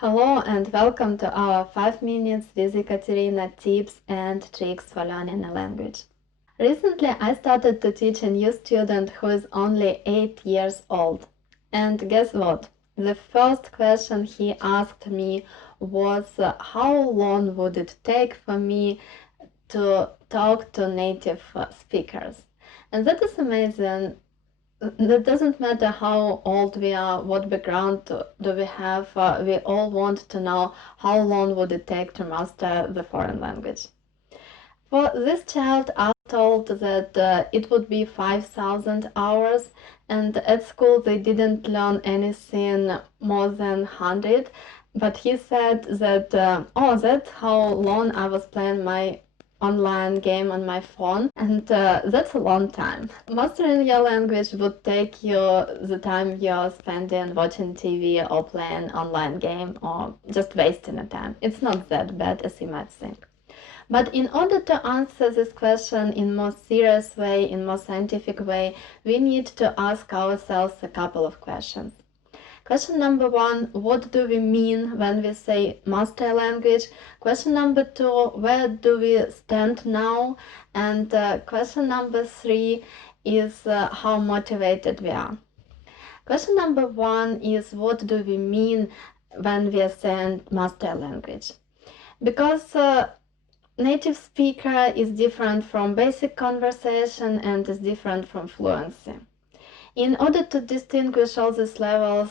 Hello and welcome to our 5 minutes with Ekaterina tips and tricks for learning a language. Recently I started to teach a new student who is only 8 years old. And guess what? The first question he asked me was how long would it take for me to talk to native speakers? And that is amazing. That doesn't matter how old we are, what background do we have, we all want to know how long would it take to master the foreign language. For this child, I was told that it would be 5,000 hours, and at school they didn't learn anything more than 100, but he said that, that's how long I was playing my online game on my phone, and that's a long time. Mastering your language would take you the time you're spending watching TV or playing online game or just wasting the time. It's not that bad as you might think. But in order to answer this question in more serious way, in more scientific way, we need to ask ourselves a couple of questions. Question number one, what do we mean when we say master a language? Question number two, where do we stand now? And question number three is how motivated we are. Question number one is what do we mean when we are saying master a language? Because native speaker is different from basic conversation and is different from fluency. In order to distinguish all these levels,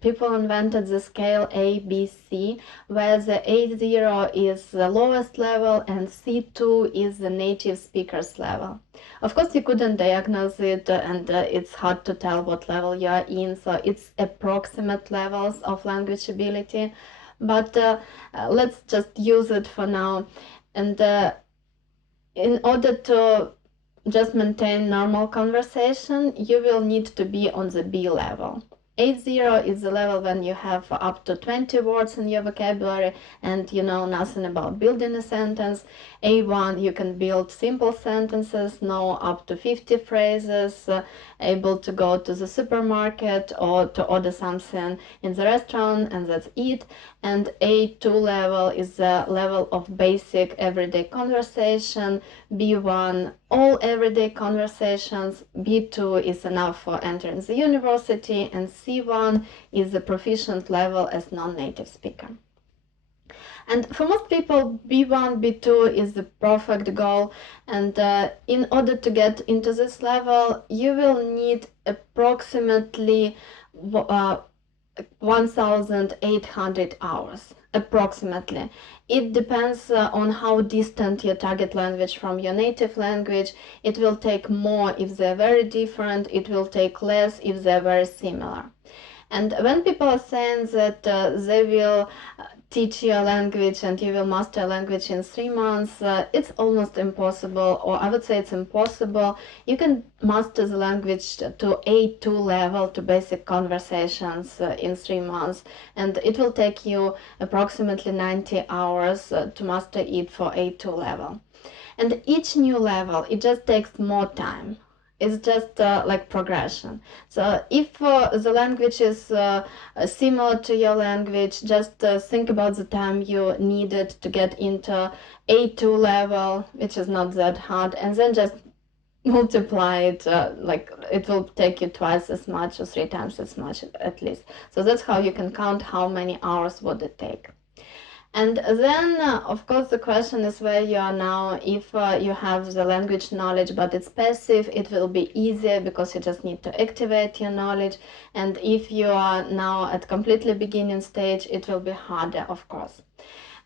people invented the scale A, B, C, where the A0 is the lowest level and C2 is the native speaker's level. Of course, you couldn't diagnose it and it's hard to tell what level you are in, so it's approximate levels of language ability, but let's just use it for now. And in order to just maintain normal conversation, you will need to be on the B level. A0 is the level when you have up to 20 words in your vocabulary and you know nothing about building a sentence. A1, you can build simple sentences, know up to 50 phrases, able to go to the supermarket or to order something in the restaurant, and that's it. And A2 level is the level of basic everyday conversation. B1, all everyday conversations. B2 is enough for entering the university, and C1 is the proficient level as non-native speaker. And for most people, B1, B2 is the perfect goal, and in order to get into this level, you will need approximately 1,800 hours, approximately. It depends on how distant your target language from your native language. It will take more if they're very different, it will take less if they're very similar. And when people are saying that they will teach your language and you will master a language in 3 months, it's almost impossible, or I would say it's impossible. You can master the language to A2 level, to basic conversations in 3 months, and it will take you approximately 90 hours to master it for A2 level. And each new level, it just takes more time. It's just like progression. So if the language is similar to your language, just think about the time you needed to get into A2 level, which is not that hard, and then just multiply it, like it will take you twice as much or 3 times as much at least. So that's how you can count how many hours would it take. And then, of course, the question is where you are now. If you have the language knowledge, but it's passive, it will be easier because you just need to activate your knowledge. And if you are now at completely beginning stage, it will be harder, of course.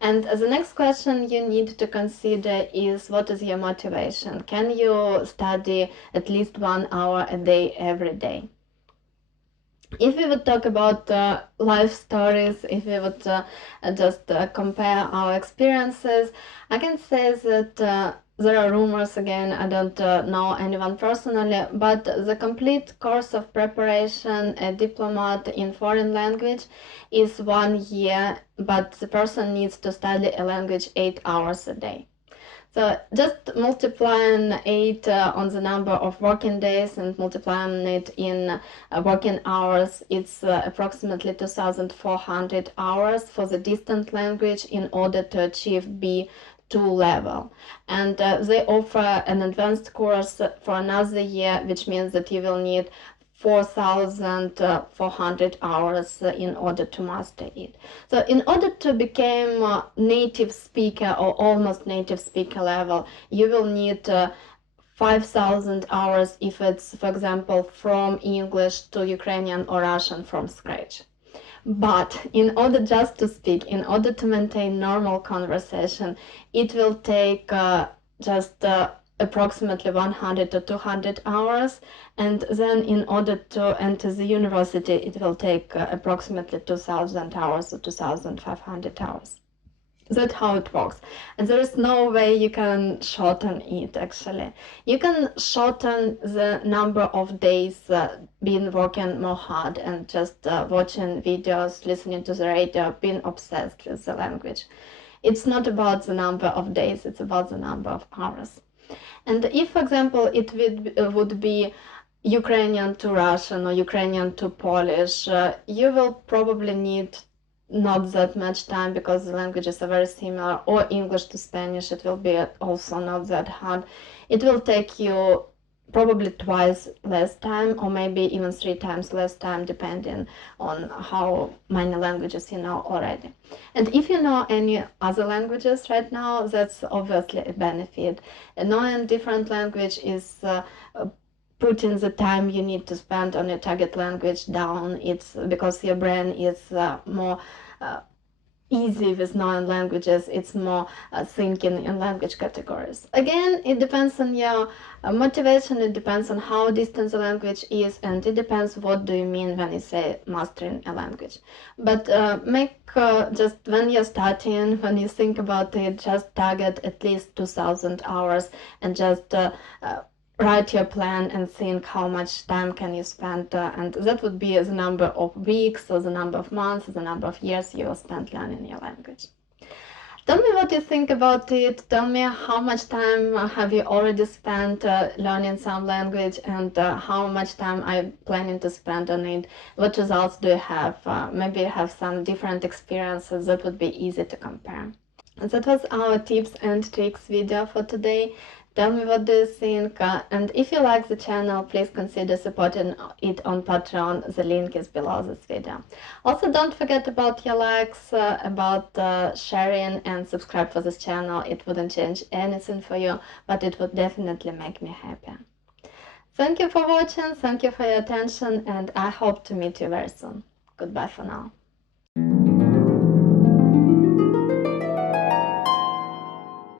And the next question you need to consider is, what is your motivation? Can you study at least 1 hour a day every day? If we would talk about life stories, if we would just compare our experiences, I can say that there are rumors again, I don't know anyone personally, but the complete course of preparation, a diplomat in foreign language, is 1 year, but the person needs to study a language 8 hours a day. So just multiplying it on the number of working days and multiplying it in working hours, it's approximately 2,400 hours for the distant language in order to achieve B2 level. And they offer an advanced course for another year, which means that you will need 4,400 hours in order to master it. So in order to become a native speaker or almost native speaker level, you will need 5,000 hours if it's, for example, from English to Ukrainian or Russian from scratch. But in order just to speak, in order to maintain normal conversation, it will take just approximately 100 to 200 hours, and then in order to enter the university it will take approximately 2,000 hours or 2,500 hours. That's how it works, and there is no way you can shorten it. Actually, you can shorten the number of days being working more hard and just watching videos, listening to the radio, being obsessed with the language. It's not about the number of days, it's about the number of hours. And if, for example, it would be Ukrainian to Russian or Ukrainian to Polish, you will probably need not that much time because the languages are very similar, or English to Spanish, it will be also not that hard. It will take you probably twice less time, or maybe even 3 times less time, depending on how many languages you know already. And if you know any other languages right now, that's obviously a benefit. Knowing different language is putting the time you need to spend on your target language down. It's because your brain is more easy with non-languages, it's more thinking in language categories. Again, it depends on your motivation, it depends on how distant the language is, and it depends what do you mean when you say mastering a language. But make just when you're starting, when you think about it, just target at least 2,000 hours and just write your plan and think how much time can you spend, and that would be the number of weeks or the number of months, the number of years you will spend learning your language. Tell me what you think about it. Tell me how much time have you already spent learning some language, and how much time are you planning to spend on it. What results do you have? Maybe you have some different experiences that would be easy to compare. That was our tips and tricks video for today. Tell me what do you think, and if you like the channel, please consider supporting it on Patreon. The link is below this video. Also, don't forget about your likes, about sharing and subscribe for this channel. It wouldn't change anything for you, but it would definitely make me happy. Thank you for watching, thank you for your attention, and I hope to meet you very soon. Goodbye for now.